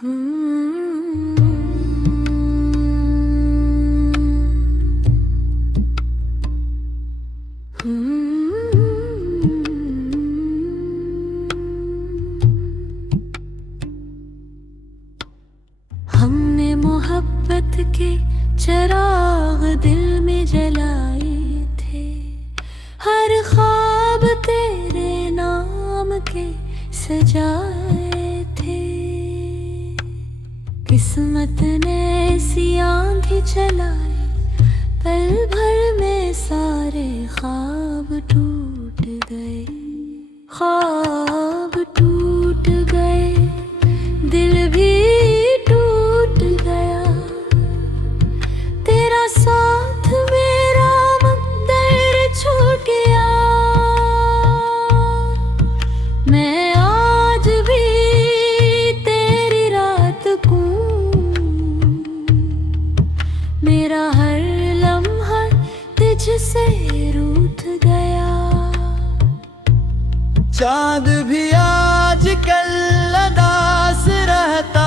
हमने मोहब्बत के चिराग दिल में जलाए थे, हर ख्वाब तेरे नाम के सजाए थे। किस्मत ने ऐसी आंधी चलाई, पल भर में सारे ख्वाब टूट गए, ख्वाब टूट गए, दिल भी टूट गया। तेरा साथ मेरा मुक़द्दर छूट गया। मैं आज भी तेरी रात को, मेरा हर लम्हा तुझसे रूठ गया। चाँद भी आज कल उदास रहता